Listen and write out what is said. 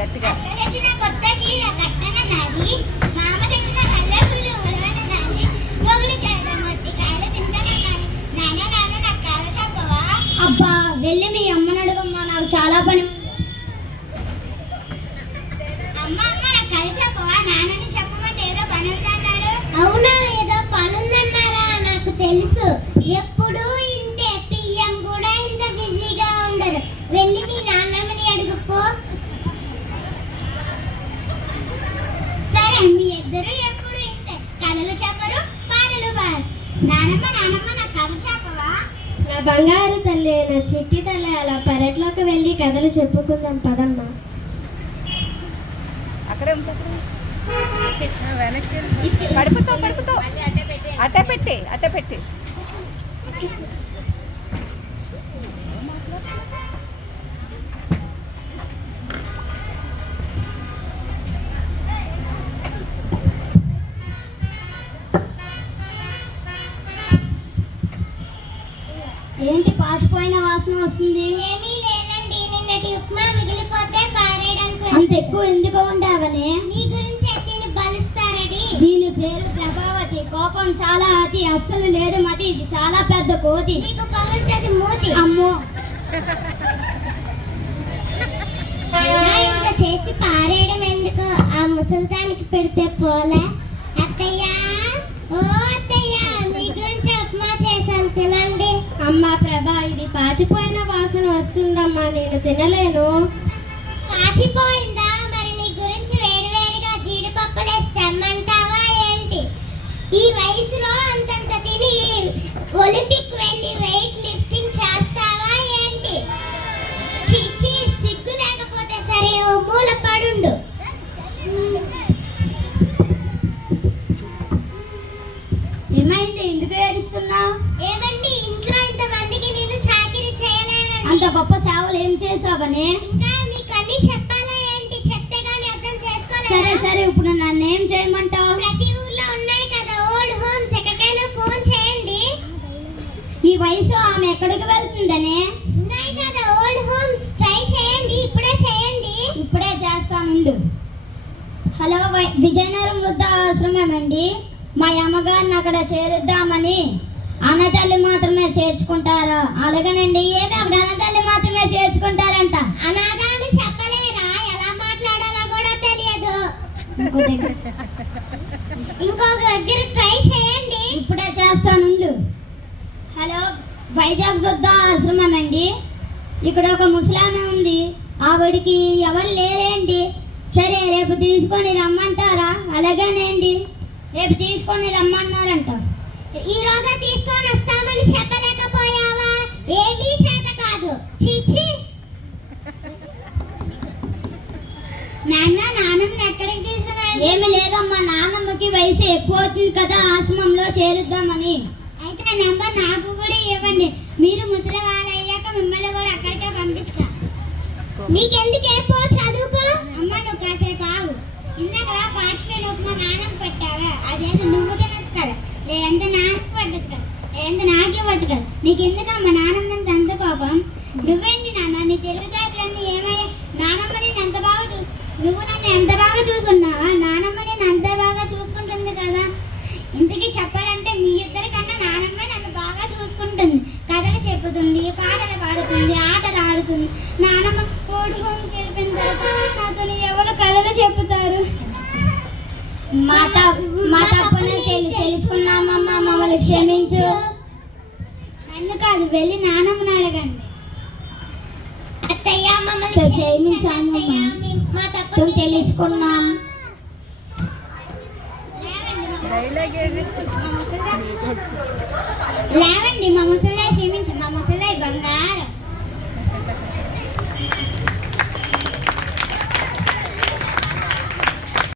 గట్టిగా తెచ్చిన కొత్త చీర కట్టనన్నది, మామ తెచ్చిన మల్లెపూలు ఉలవనన్నది, మొగుడు చేయడం మొట్టి కాయలు తింటానన్నది. నాన్న నాన్న నాకు కాడ చెప్పవా? అబ్బా వెళ్ళి మీ అమ్మని అడుగమ్మా, నాకు చాలా పని. అమ్మ అమ్మ నాకు కథ చెప్పవా? నాన్నని చెప్పమంటే ఏదో పని ఉందన్నారు. అవునా, ఏదో పనుందన్నారా? నాకు తెలుసు, ఎప్పుడు ఇంతే, పియ్యం కూడా ఇంత బిజీగా ఉండరు. వెళ్ళి మీ నాన్నమ్మని అడుగుపో. సరే, మీ ఇద్దరు ఎప్పుడు ఇంతే, కథలు చెప్పరు, పాటలు పారు. నానమ్మ నానమ్మ నాకు కథ చెప్పవా? నా బంగారు తల్లి, నా చిట్టి తల్లి, అలా పెరట్లోకి వెళ్ళి కథలు చెప్పుకుందాం పదమ్మా. అక్కడే ఉంచు, వెనక్కి పడిపోతావు పడిపోతావు. అట్టే పెట్టి ఏంటి పాచిపోయిన వాసన వస్తుంది? ఏమీ లేదండి, నిన్నటి ఉప్మా మిగిలిపోతే పారేయడానికి అంత ఎక్కువ ఎందుకు ఉండవనే? మీ గురించి ఎత్తిని బలుస్తారని. దీని పేరు ప్రభావతి. కోపం చాలా అతి, అస్సలు లేదు మతి. ఇది చాలా పెద్ద కోతి. నీకు పగులుతుంది మూతి. అమ్మో, ఇంత చేసి పారేయడం ఎందుకు? ఆ ముసలిదానికి పెడితే పోలే. అత్తయ్య, ఓ అత్తయ్య, మీ గురించి ఉప్మా చేశాను, తినండి. అమ్మా ప్రభా, ఇది పాచిపోయిన వాసన వస్తుందమ్మా, నేను తినలేను. పాచిపోయిందా? మరి నీ గురించి వేడివేడిగా జీడిపప్పులేసి తెమ్మంటావా ఏంటి? ఈ వయసులో అంతంత తిని ఒలింపిక్ వెళ్ళి వెయిట్ లిఫ్టింగ్ చేస్తావా ఏంటి? చిచ్చి, సిగ్గు లేకపోతే సరే, ఓ మూల పడుండు. ఏమైంది, ఎందుకు ఏడుస్తున్నావు? ఏమండి, ఇంట్లో ఇంతమందికి నేను చాకిరీ చేయలేనండి. అంత గొప్ప సేవలు ఏం చేసావనే? ఇంకా మీకు అన్ని చెప్పాలా ఏంటి? చెప్తే గానీ అర్థం చేసుకోలేదు. సరే సరే, ఇప్పుడు నన్ను ఏం చేయమంటావు? ప్రతి ఊర్లో ఉన్నాయి కదా ఓల్డ్ హోమ్స్, ఎక్కడికైనా ఫోన్ చేయండి. ఈ వయసులో ఆమె ఎక్కడికి వెళ్తుందనే? ఉన్నాయి కదా ఓల్డ్ హోమ్స్, ట్రై చేయండి, ఇప్పుడే చేయండి. ఇప్పుడే చేస్తానుండు. హలో, విజయనగరం వృద్ధాశ్రమం అండి. మా అమ్మగారిని అక్కడ చేరుద్దామని. అన్నతల్లి మాత్రమే చేర్చుకుంటారా? అలాగేనండి. ఏమి అక్కడ అన్నతల్లి మాత్రమే చేర్చుకుంటారంట. అనాథ అని చెప్పలేరా? ఎలా మాట్లాడాలో కూడా తెలియదు. ఇంకొక దగ్గర ట్రై చేయండి. ఇప్పుడే చేస్తానుండు. హలో, వైజాగ్ వృద్ధాశ్రమం అండి. ఇక్కడ ఒక ముసలామె ఉంది, ఆవిడికి ఎవరు లేరేంటి. సరే, రేపు తీసుకొని రమ్మంటారా? అలాగేనండి, రేపు తీసుకొని రమ్మన్నారంట. ఈరోజు తీసుకొని వస్తామని చెప్పలేకపోయావా? ఏమీ చేత కాదు. చిచ్చి. నాన్న, నాన్నమ్మ ఎక్కడికి తీసుకున్నాడు? ఏమి లేదమ్మా, నాన్నమ్మకి వయసు ఎక్కువ అవుతుంది కదా, ఆశ్రమంలో చేరుద్దామని. అయితే ఆ నెంబర్ నాకు కూడా ఇవ్వండి. మీరు ముసలి వాళ్ళు అయ్యాక మిమ్మల్ని కూడా అక్కడికే పంపిస్తా. నీకెందుకే, పో చదువుకో. అమ్మ, నువ్వు కాసేపు ఆగు. ఇందాక పాచిపోయిన ఉప్మా నాన్నమ్మ పెట్టావా? అదేదో నువ్వు తినొచ్చు కదా, లేదంటే నాకు పట్టచ్చు కదా, లేదంటే నాకు ఇవ్వచ్చు కదా. నీకు ఎందుకమ్మా నాన్నమ్మ అంత కోపం? నువ్వేంటి నాన్న, నీ తెలివితేటలన్నీ ఏమయ్యా? నాన్నమ్మ నేను ఎంత బాగా నువ్వు నన్ను ఎంత బాగా చూసుకున్నావా? నాన్నమ్మ నేను అంత బాగా చూసుకుంటుంది కదా. ఇంతకీ చెప్పాలంటే మీ ఇద్దరి కన్నా నాన్నమ్మ నన్ను బాగా చూసుకుంటుంది. కథలు చెప్పుతుంది, పాటలు పాడుతుంది, ఆటలు ఆడుతుంది. నాన్నమ్మ ఓల్డ్ హోమ్కి వెళ్ళిపోయిన తర్వాత నాతో ఎవరు కథలు చెప్పుతారు? మా తప్పుని తెలుసుకున్నామమ్మా, మమ్మల్ని క్షమించు. నన్ను కాదు, వెళ్ళి నాన్నమ్మని అడగండి. అత్తయ్య, మమ్మల్ని క్షమించాను, మా తప్పుని తెలుసుకున్నాం. డైలాగ్ ఏది? లేవండి, మా ముసలి